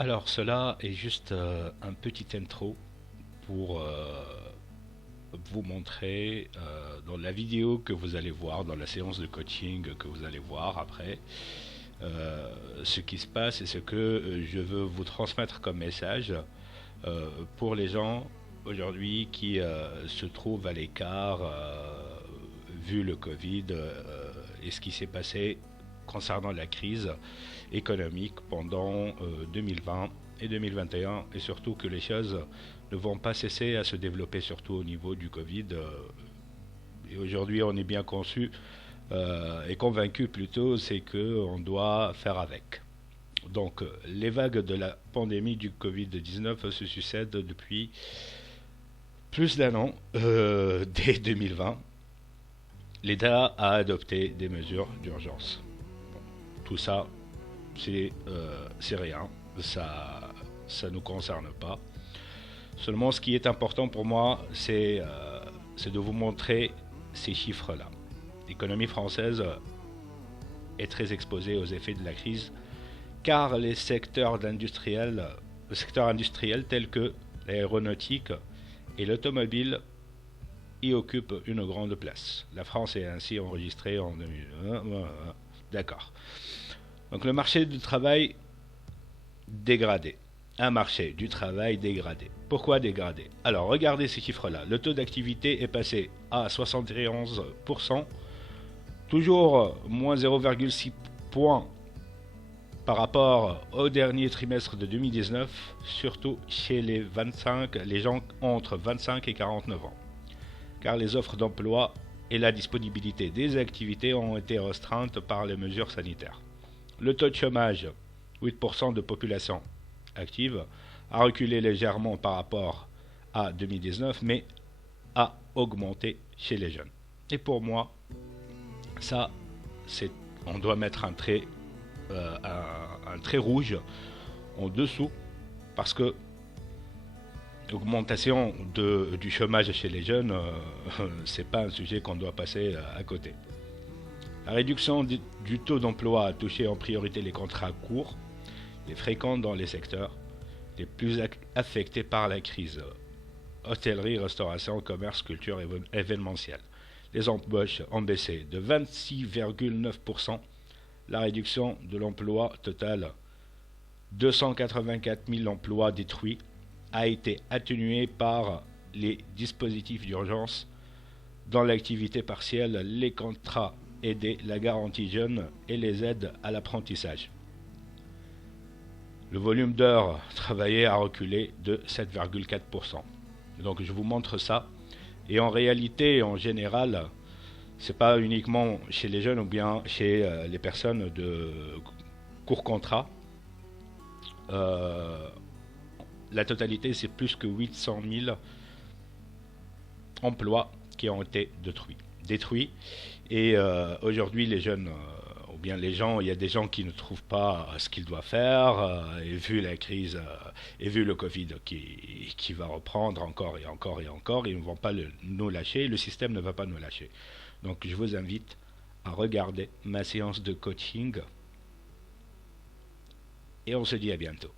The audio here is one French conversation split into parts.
Alors, cela est juste un petit intro pour vous montrer dans la vidéo que vous allez voir, dans la séance de coaching que vous allez voir après, ce qui se passe et ce que je veux vous transmettre comme message pour les gens aujourd'hui qui se trouvent à l'écart vu le Covid et ce qui s'est passé concernant la crise économique pendant 2020 et 2021 et surtout que les choses ne vont pas cesser à se développer surtout au niveau du Covid. Et aujourd'hui on est bien conçu et convaincu plutôt, c'est qu'on doit faire avec. Donc les vagues de la pandémie du Covid-19 se succèdent depuis plus d'un an, dès 2020. L'État a adopté des mesures d'urgence. Bon, tout ça, c'est rien, ça nous concerne pas. Seulement, ce qui est important pour moi, c'est de vous montrer ces chiffres-là. L'économie française est très exposée aux effets de la crise, car le secteur industriel tel que l'aéronautique et l'automobile y occupent une grande place. La France est ainsi enregistrée en 2020. D'accord. Donc le marché du travail dégradé. Un marché du travail dégradé. Pourquoi dégradé? Alors regardez ces chiffres-là. Le taux d'activité est passé à 71%, toujours moins 0,6 points par rapport au dernier trimestre de 2019, surtout chez les gens entre 25 et 49 ans. Car les offres d'emploi et la disponibilité des activités ont été restreintes par les mesures sanitaires. Le taux de chômage, 8% de population active, a reculé légèrement par rapport à 2019, mais a augmenté chez les jeunes. Et pour moi, ça, on doit mettre un trait rouge en dessous, parce que l'augmentation du chômage chez les jeunes, c'est pas un sujet qu'on doit passer à côté. La réduction du taux d'emploi a touché en priorité les contrats courts, les fréquents dans les secteurs les plus affectés par la crise. Hôtellerie, restauration, commerce, culture, événementiel. Les embauches ont baissé de 26,9%. La réduction de l'emploi total, 284 000 emplois détruits, a été atténuée par les dispositifs d'urgence dans l'activité partielle, les contrats aidés, la garantie jeune et les aides à l'apprentissage. Le volume d'heures travaillées a reculé de 7,4%. Donc je vous montre ça. Et en réalité, en général, c'est pas uniquement chez les jeunes ou bien chez les personnes de court contrat. Euh, la totalité, c'est plus que 800 000 emplois qui ont été détruits. Et aujourd'hui, les jeunes, ou bien les gens, il y a des gens qui ne trouvent pas ce qu'ils doivent faire, et vu la crise, et vu le Covid qui va reprendre encore et encore et encore, ils ne vont pas nous lâcher, le système ne va pas nous lâcher. Donc je vous invite à regarder ma séance de coaching, et on se dit à bientôt.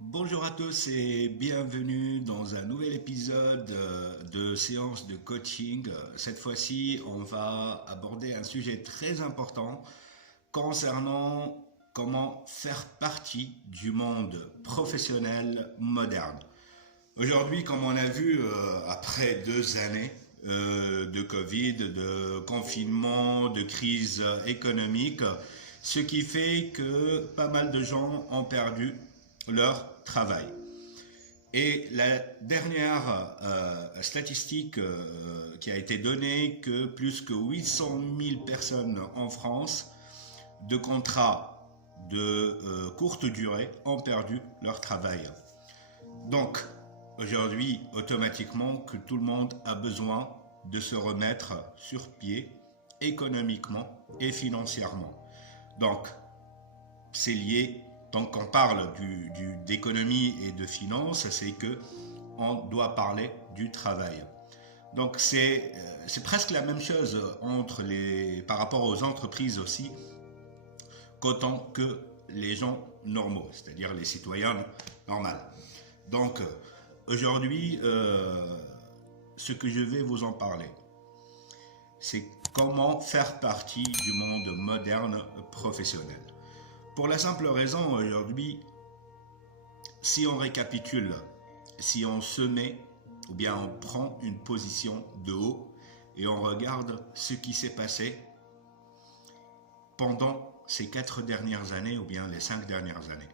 Bonjour à tous et bienvenue dans un nouvel épisode de séance de coaching. Cette fois-ci, on va aborder un sujet très important concernant comment faire partie du monde professionnel moderne. Aujourd'hui, comme on a vu, après 2 années de Covid, de confinement, de crise économique, ce qui fait que pas mal de gens ont perdu leur travail. Et la dernière statistique qui a été donnée, que plus que 800 000 personnes en France de contrats de courte durée ont perdu leur travail. Donc, aujourd'hui, automatiquement, que tout le monde a besoin de se remettre sur pied économiquement et financièrement. Donc, c'est lié. Donc, quand on parle d'économie et de finance, c'est que on doit parler du travail. Donc c'est presque la même chose par rapport aux entreprises aussi, qu'autant que les gens normaux, c'est-à-dire les citoyens normaux. Donc aujourd'hui, ce que je vais vous en parler, c'est comment faire partie du monde moderne professionnel. Pour la simple raison, aujourd'hui, si on récapitule, si on se met, ou bien on prend une position de haut et on regarde ce qui s'est passé pendant ces 4 dernières années ou bien les 5 dernières années.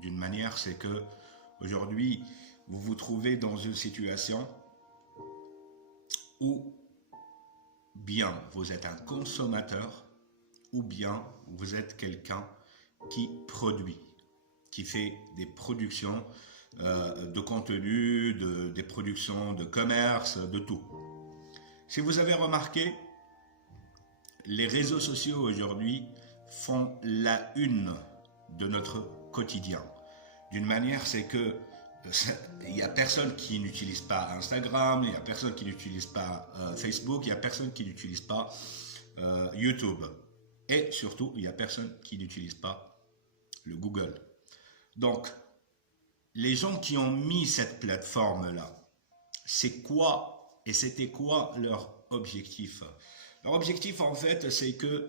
D'une manière, c'est que aujourd'hui, vous vous trouvez dans une situation où bien vous êtes un consommateur ou bien vous êtes quelqu'un qui produit, qui fait des productions de contenu, des productions de commerce, de tout. Si vous avez remarqué, les réseaux sociaux aujourd'hui font la une de notre quotidien. D'une manière, c'est que il n'y a personne qui n'utilise pas Instagram, il n'y a personne qui n'utilise pas Facebook, il n'y a personne qui n'utilise pas YouTube. Et surtout, il n'y a personne qui n'utilise pas le Google. Donc, les gens qui ont mis cette plateforme-là, c'est quoi et c'était quoi leur objectif? Leur objectif, en fait, c'est que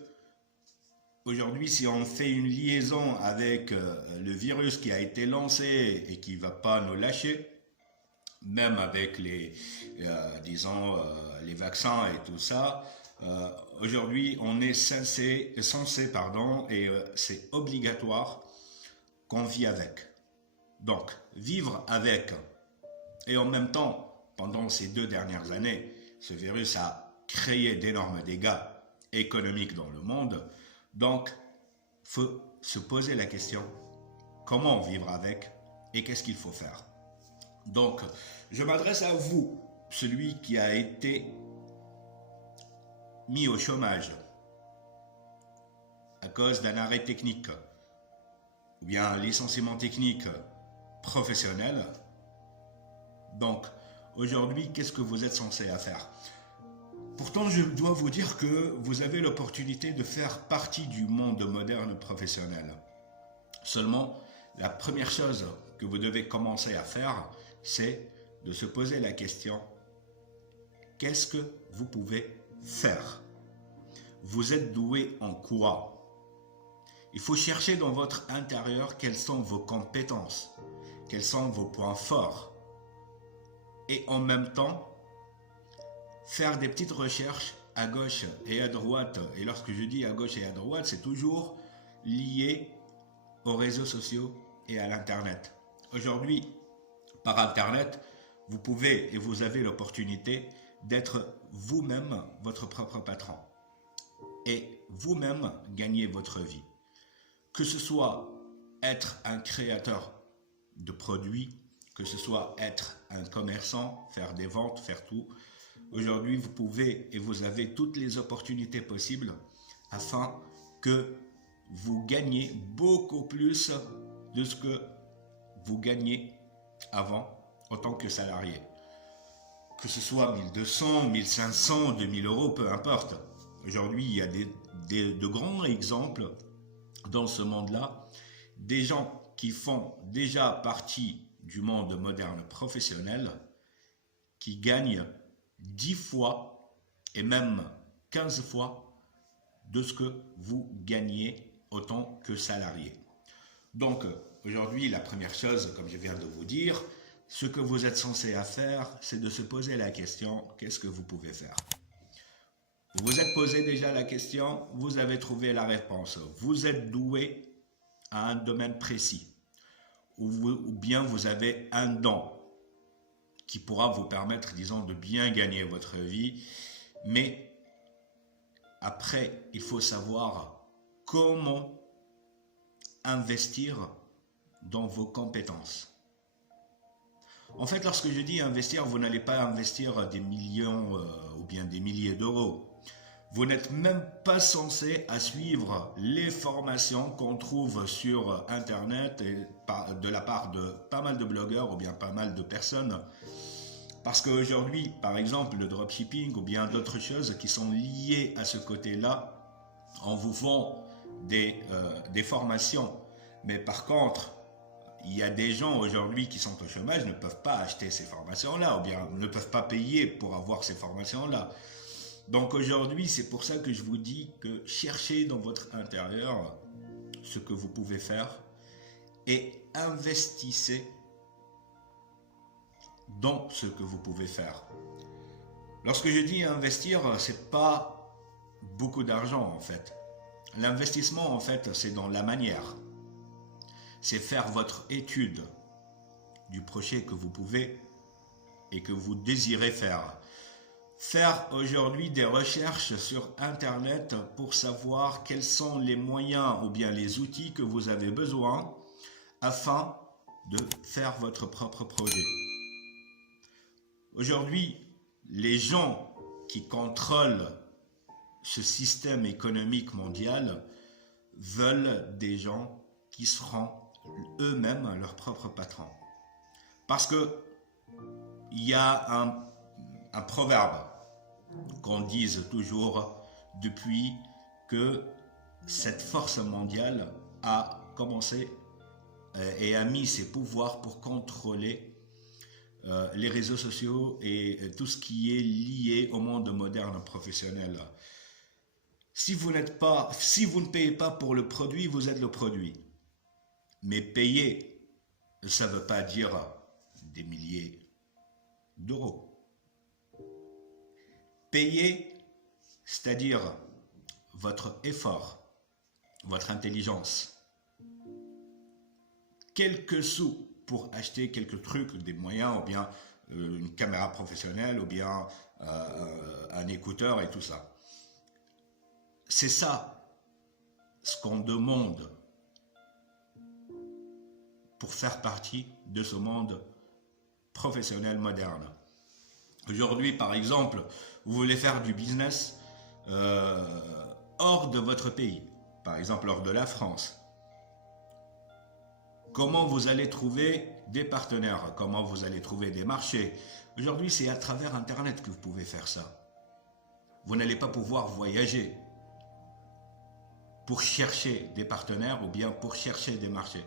aujourd'hui, si on fait une liaison avec le virus qui a été lancé et qui ne va pas nous lâcher, même avec les vaccins et tout ça, aujourd'hui, on est censé et c'est obligatoire qu'on vit avec. Donc, vivre avec. Et en même temps, pendant ces 2 dernières années, ce virus a créé d'énormes dégâts économiques dans le monde. Donc, il faut se poser la question, comment vivre avec et qu'est-ce qu'il faut faire? Donc, je m'adresse à vous, celui qui a été mis au chômage à cause d'un arrêt technique ou bien un licenciement technique professionnel. Donc, aujourd'hui, qu'est-ce que vous êtes censé faire? Pourtant, je dois vous dire que vous avez l'opportunité de faire partie du monde moderne professionnel. Seulement, la première chose que vous devez commencer à faire, c'est de se poser la question, qu'est-ce que vous pouvez faire? Vous êtes doué en quoi? Il faut chercher dans votre intérieur quelles sont vos compétences, quels sont vos points forts. Et en même temps, faire des petites recherches à gauche et à droite. Et lorsque je dis à gauche et à droite, c'est toujours lié aux réseaux sociaux et à l'Internet. Aujourd'hui, par Internet, vous pouvez et vous avez l'opportunité d'être vous-même votre propre patron et vous-même gagner votre vie. Que ce soit être un créateur de produits, que ce soit être un commerçant, faire des ventes, faire tout. Aujourd'hui, vous pouvez et vous avez toutes les opportunités possibles afin que vous gagnez beaucoup plus de ce que vous gagnez avant en tant que salarié. Que ce soit 1200, 1500, 2000 euros, peu importe. Aujourd'hui, il y a de grands exemples dans ce monde-là, des gens qui font déjà partie du monde moderne professionnel, qui gagnent 10 fois et même 15 fois de ce que vous gagnez en tant que salarié. Donc aujourd'hui, la première chose, comme je viens de vous dire, ce que vous êtes censé faire, c'est de se poser la question, qu'est-ce que vous pouvez faire? Vous vous êtes posé déjà la question, vous avez trouvé la réponse. Vous êtes doué à un domaine précis, ou bien vous avez un don qui pourra vous permettre, disons, de bien gagner votre vie. Mais après, il faut savoir comment investir dans vos compétences. En fait, lorsque je dis investir, vous n'allez pas investir des millions ou bien des milliers d'euros. Vous n'êtes même pas censé à suivre les formations qu'on trouve sur Internet et de la part de pas mal de blogueurs ou bien pas mal de personnes Parce qu'aujourd'hui, par exemple, le dropshipping ou bien d'autres choses qui sont liées à ce côté-là, on vous vend des formations. Mais par contre, il y a des gens aujourd'hui qui sont au chômage, ne peuvent pas acheter ces formations-là, ou bien ne peuvent pas payer pour avoir ces formations-là. Donc aujourd'hui, c'est pour ça que je vous dis que cherchez dans votre intérieur ce que vous pouvez faire et investissez dans ce que vous pouvez faire. Lorsque je dis investir, c'est pas beaucoup d'argent en fait. L'investissement en fait, c'est dans la manière. C'est faire votre étude du projet que vous pouvez et que vous désirez faire. Faire aujourd'hui des recherches sur Internet pour savoir quels sont les moyens ou bien les outils que vous avez besoin afin de faire votre propre projet. Aujourd'hui, les gens qui contrôlent ce système économique mondial veulent des gens qui seront eux-mêmes leurs propres patrons. Parce que il y a un proverbe qu'on dise toujours depuis que cette force mondiale a commencé et a mis ses pouvoirs pour contrôler les réseaux sociaux et tout ce qui est lié au monde moderne professionnel. Si vous ne payez pas pour le produit, vous êtes le produit. Mais payer, ça ne veut pas dire des milliers d'euros. Payer, c'est-à-dire votre effort, votre intelligence. Quelques sous pour acheter quelques trucs, des moyens, ou bien une caméra professionnelle, ou bien un écouteur et tout ça. C'est ça ce qu'on demande pour faire partie de ce monde professionnel moderne. Aujourd'hui, par exemple, vous voulez faire du business hors de votre pays, par exemple hors de la France. Comment vous allez trouver des partenaires? Comment vous allez trouver des marchés? Aujourd'hui, c'est à travers Internet que vous pouvez faire ça. Vous n'allez pas pouvoir voyager pour chercher des partenaires ou bien pour chercher des marchés.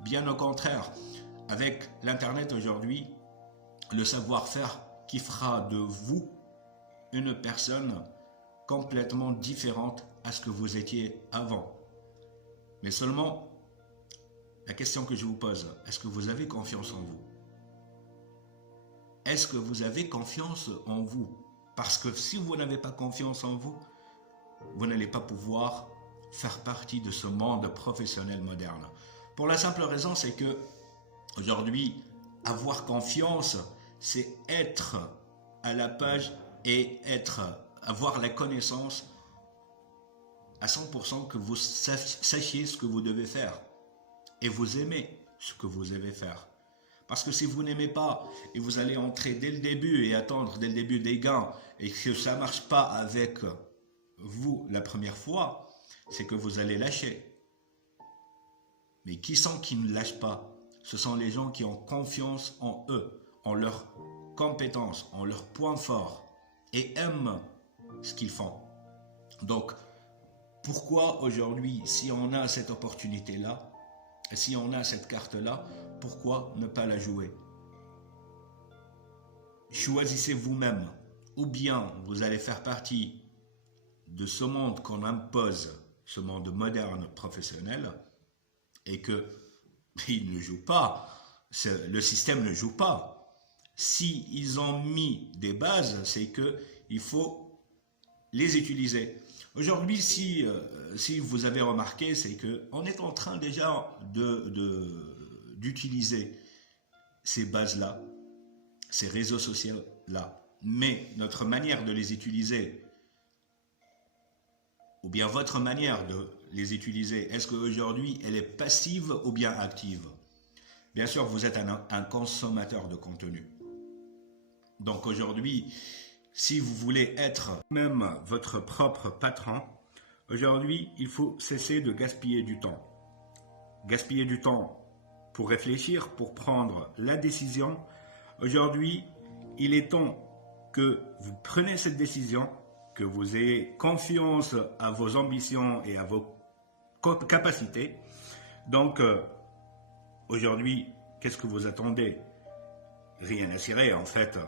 Bien au contraire, avec l'Internet aujourd'hui, le savoir-faire qui fera de vous une personne complètement différente à ce que vous étiez avant. Mais seulement, la question que je vous pose, est-ce que vous avez confiance en vous? Est-ce que vous avez confiance en vous? Parce que si vous n'avez pas confiance en vous, vous n'allez pas pouvoir faire partie de ce monde professionnel moderne. Pour la simple raison, c'est que aujourd'hui, avoir confiance, c'est être à la page et avoir la connaissance à 100% que vous sachiez ce que vous devez faire et vous aimez ce que vous devez faire. Parce que si vous n'aimez pas et vous allez entrer dès le début et attendre dès le début des gains et que ça ne marche pas avec vous la première fois, c'est que vous allez lâcher. Mais qui sont qui ne lâchent pas? Ce sont les gens qui ont confiance en eux, en leurs compétences, en leurs points forts et aiment ce qu'ils font. Donc, pourquoi aujourd'hui, si on a cette opportunité-là, si on a cette carte-là, pourquoi ne pas la jouer? Choisissez vous-même, ou bien vous allez faire partie de ce monde qu'on impose, ce monde moderne professionnel, et que il ne joue pas, le système ne joue pas. Si ils ont mis des bases, c'est que il faut les utiliser. Aujourd'hui, si vous avez remarqué, c'est qu'on est en train déjà d'utiliser ces bases-là, ces réseaux sociaux-là. Mais notre manière de les utiliser, ou bien votre manière de les utiliser, est-ce qu'aujourd'hui, elle est passive ou bien active? Bien sûr, vous êtes un consommateur de contenu. Donc aujourd'hui, si vous voulez être même votre propre patron, aujourd'hui, il faut cesser de gaspiller du temps. Gaspiller du temps pour réfléchir, pour prendre la décision. Aujourd'hui, il est temps que vous preniez cette décision, que vous ayez confiance à vos ambitions et à vos capacités. Donc, aujourd'hui, qu'est-ce que vous attendez? Rien à cirer, en fait.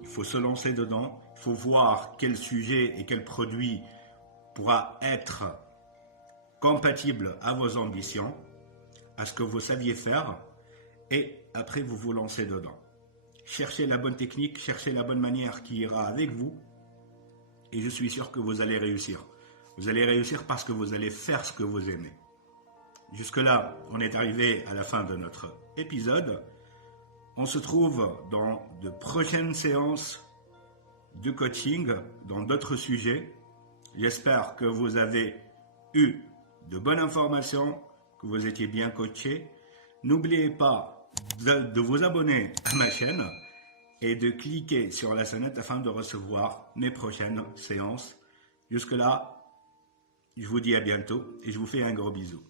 Il faut se lancer dedans, il faut voir quel sujet et quel produit pourra être compatible à vos ambitions, à ce que vous saviez faire, et après vous vous lancez dedans. Cherchez la bonne technique, cherchez la bonne manière qui ira avec vous, et je suis sûr que vous allez réussir. Vous allez réussir parce que vous allez faire ce que vous aimez. Jusque-là, on est arrivé à la fin de notre épisode. On se trouve dans de prochaines séances de coaching, dans d'autres sujets. J'espère que vous avez eu de bonnes informations, que vous étiez bien coaché. N'oubliez pas de vous abonner à ma chaîne et de cliquer sur la sonnette afin de recevoir mes prochaines séances. Jusque-là, je vous dis à bientôt et je vous fais un gros bisou.